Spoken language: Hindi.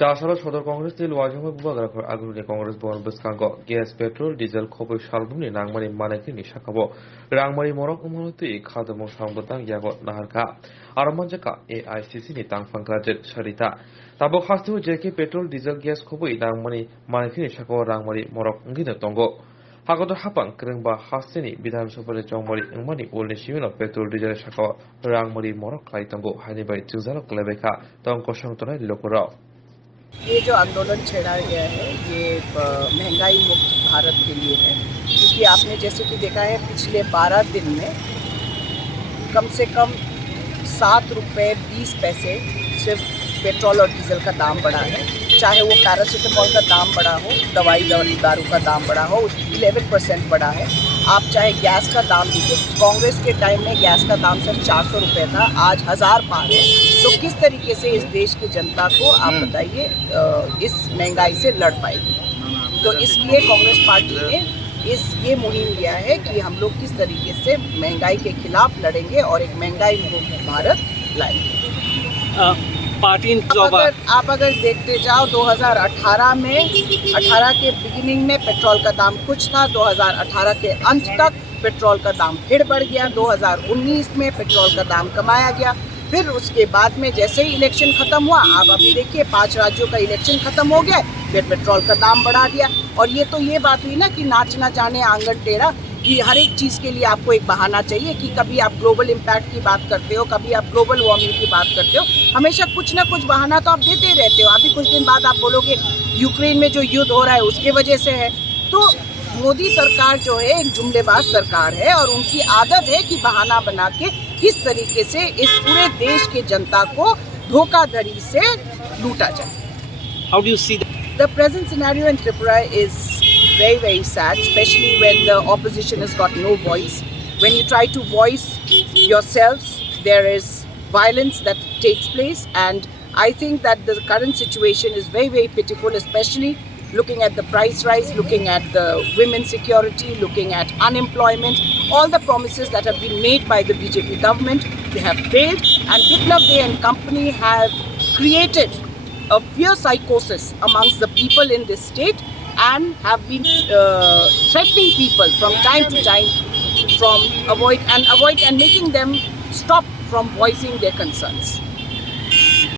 চাষারা সদর কংগ্রেস নি লওয়াজংমা বুবাগ আগ্রহী কংগ্রেস বন বসকাঙ্গ গ্যাস পেট্রোল ডিজেল খবর সালবুনি নাংমানি মানাইখিনি সাকাবো রাংমারি মরক উমনতি খাদমং সাংবতাং ইয়াগত নাহারকা আরমানজাকা এআইসিসি নি তাংফাংগ্রাজের সারিতা তাবো হাস্তিও জেকে পেট্রোল ডিজেল গ্যাস খবই নাংমানি মানাইখিনি সাকাবো রাংমারি মরক উঙ্গিনো তঙ্গ হাগত হাপাং ক্রেংবা হাস্তিনি বিধানসভার জংমারি উংমানি উলনি সিমিनो पेट्रोल डिजेल साकाव रांगमारी मरक खाइतंगो हानिबाई जुजालो क्लेबेखा तंग संतनाय लोकराव। ये जो आंदोलन छेड़ा गया है ये महंगाई मुक्त भारत के लिए है, क्योंकि आपने जैसे कि देखा है पिछले 12 दिन में कम से कम 7 रुपये 20 पैसे सिर्फ पेट्रोल और डीजल का दाम बढ़ा है। चाहे वो पैरासीटामोल का दाम बढ़ा हो, दवाई दारू का दाम बढ़ा हो, 11% बढ़ा है। आप चाहे गैस का दाम दीजिए, कांग्रेस के टाइम में गैस का दाम सिर्फ 400 रुपये था, आज 1000 पार है। तो किस तरीके से इस देश की जनता को आप बताइए इस महंगाई से लड़ पाएगी। तो इसलिए कांग्रेस पार्टी ने ये मुहिम लिया है कि हम लोग किस तरीके से महंगाई के खिलाफ लड़ेंगे और एक महंगाई मुक्त भारत लाएंगे। आप अगर देखते जाओ 2018 में 18 के बिगिनिंग में पेट्रोल का दाम कुछ था, 2018 के अंत तक पेट्रोल का दाम फिर बढ़ गया, 2019 में पेट्रोल का दाम कमाया गया। फिर उसके बाद में जैसे ही इलेक्शन खत्म हुआ, आप अभी देखिए 5 राज्यों का इलेक्शन खत्म हो गया, फिर पेट्रोल का दाम बढ़ा दिया। और ये तो ये बात हुई ना कि नाच ना जाने आंगन टेढ़ा, कि हर एक चीज़ के लिए आपको एक बहाना चाहिए कि कभी आप ग्लोबल इम्पैक्ट की बात करते हो, कभी आप ग्लोबल वार्मिंग की बात करते हो, हमेशा कुछ ना कुछ बहाना तो आप देते रहते हो। अभी कुछ दिन बाद आप बोलोगे यूक्रेन में जो युद्ध हो रहा है उसके वजह से है। तो मोदी सरकार जो है एक जुमलेबाज सरकार है और उनकी आदत है कि बहाना बना के किस तरीके से इस पूरे देश के जनता को धोखाधड़ी से लूटा जाए। How do you see the present scenario in Tripura is very sad, especially when the opposition has got no voice. When you try to voice yourselves, there is violence that takes place, and I think that the current situation is very pitiful, especially looking at the price rise, looking at the women's security, looking at unemployment. All the promises that have been made by the BJP government, they have failed, and Biplab Dey and company have created a fear psychosis amongst the people in this state and have been threatening people from time to time from avoid and making them stop from voicing their concerns.